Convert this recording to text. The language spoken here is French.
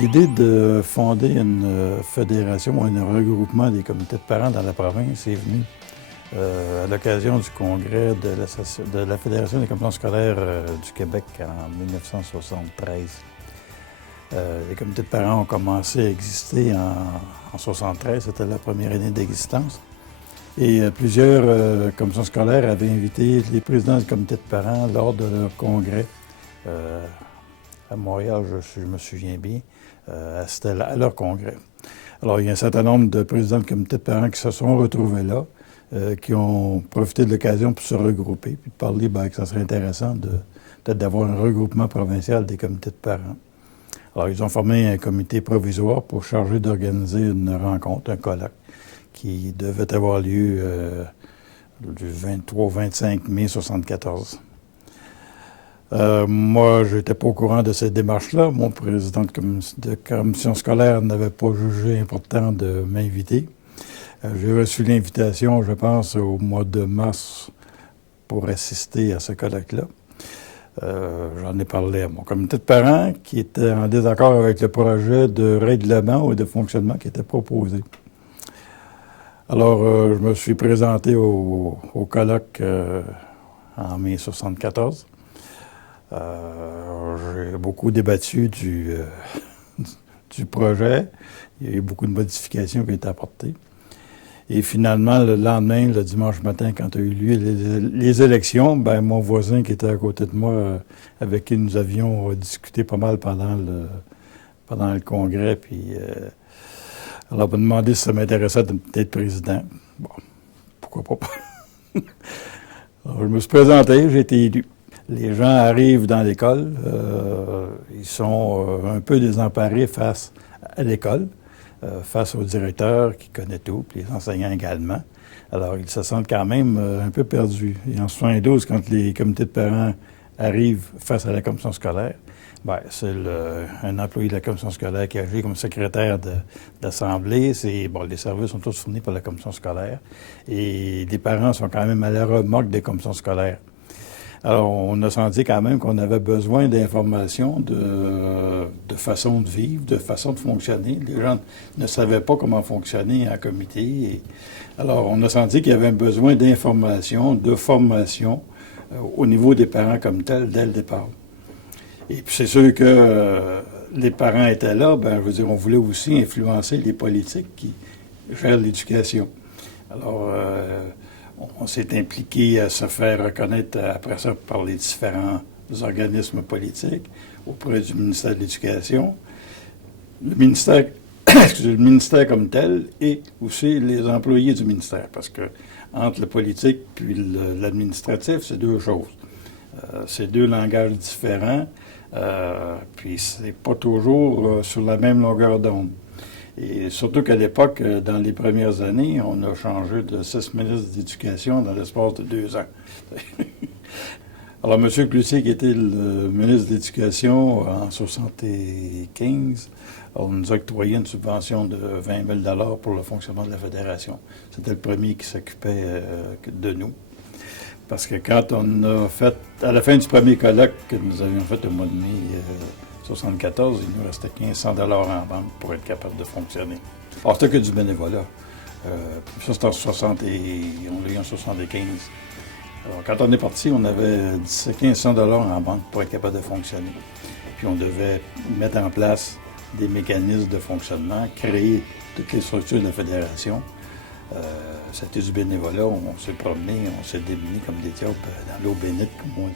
L'idée de fonder une fédération ou un regroupement des comités de parents dans la province est venue à l'occasion du congrès de la Fédération des commissions scolaires du Québec en 1973. Les comités de parents ont commencé à exister en 1973, c'était la première année d'existence. Et plusieurs commissions scolaires avaient invité les présidents du comité de parents lors de leur congrès à Montréal, je me souviens bien, c'était à leur congrès. Alors, il y a un certain nombre de présidents de comité de parents qui se sont retrouvés là, qui ont profité de l'occasion pour se regrouper, puis de parler que ça serait intéressant peut-être d'avoir un regroupement provincial des comités de parents. Alors, ils ont formé un comité provisoire pour charger d'organiser une rencontre, un colloque, qui devait avoir lieu du 23 au 25 mai 1974. Moi, je n'étais pas au courant de cette démarche-là. Mon président de commission scolaire n'avait pas jugé important de m'inviter. J'ai reçu l'invitation, je pense, au mois de mars pour assister à ce colloque-là. J'en ai parlé à mon comité de parents qui était en désaccord avec le projet de règlement ou de fonctionnement qui était proposé. Alors, je me suis présenté au colloque en mai 1974. J'ai beaucoup débattu du projet. Il y a eu beaucoup de modifications qui ont été apportées. Et finalement, le lendemain, le dimanche matin, quand a eu lieu les élections, mon voisin qui était à côté de moi, avec qui nous avions discuté pas mal pendant le congrès, puis alors, on m'a demandé si ça m'intéressait d'être président. Bon, pourquoi pas? Alors, je me suis présenté, j'ai été élu. Les gens arrivent dans l'école, ils sont un peu désemparés face à l'école, face au directeur qui connaît tout, puis les enseignants également. Alors, ils se sentent quand même un peu perdus. Et en 1972, quand les comités de parents arrivent face à la commission scolaire, c'est un employé de la commission scolaire qui agit comme secrétaire d'assemblée. Les services sont tous fournis par la commission scolaire. Et les parents sont quand même à la remorque des commissions scolaires. Alors, on a senti quand même qu'on avait besoin d'informations, de façon de vivre, de façon de fonctionner. Les gens ne savaient pas comment fonctionner en comité. Alors, on a senti qu'il y avait un besoin d'informations, de formation au niveau des parents comme tel, dès le départ. Et puis, c'est sûr que les parents étaient là, on voulait aussi influencer les politiques qui gèrent l'éducation. Alors, on s'est impliqué à se faire reconnaître après ça par les différents organismes politiques auprès du ministère de l'Éducation, le ministère comme tel et aussi les employés du ministère, parce que entre le politique puis l'administratif, c'est deux choses. C'est deux langages différents, puis c'est pas toujours sur la même longueur d'onde. Et surtout qu'à l'époque, dans les premières années, on a changé de 6 ministres d'éducation dans l'espace de 2 ans. Alors, M. Cloutier, qui était le ministre de l'Éducation en 1975, on nous a octroyé une subvention de 20 000 pour le fonctionnement de la fédération. C'était le premier qui s'occupait de nous. Parce que quand on a fait, à la fin du premier colloque que nous avions fait au mois de mai 1974, il nous restait 1500 $ en banque pour être capable de fonctionner. Alors, c'était que du bénévolat. Ça, c'était en 60 et on l'a eu en 75. Alors, quand on est parti, on avait 1500 $ en banque pour être capable de fonctionner. Puis, on devait mettre en place des mécanismes de fonctionnement, créer toutes les structures de la fédération. C'était du bénévolat, on s'est promené, on s'est démené comme des diables dans l'eau bénite, comme on dit.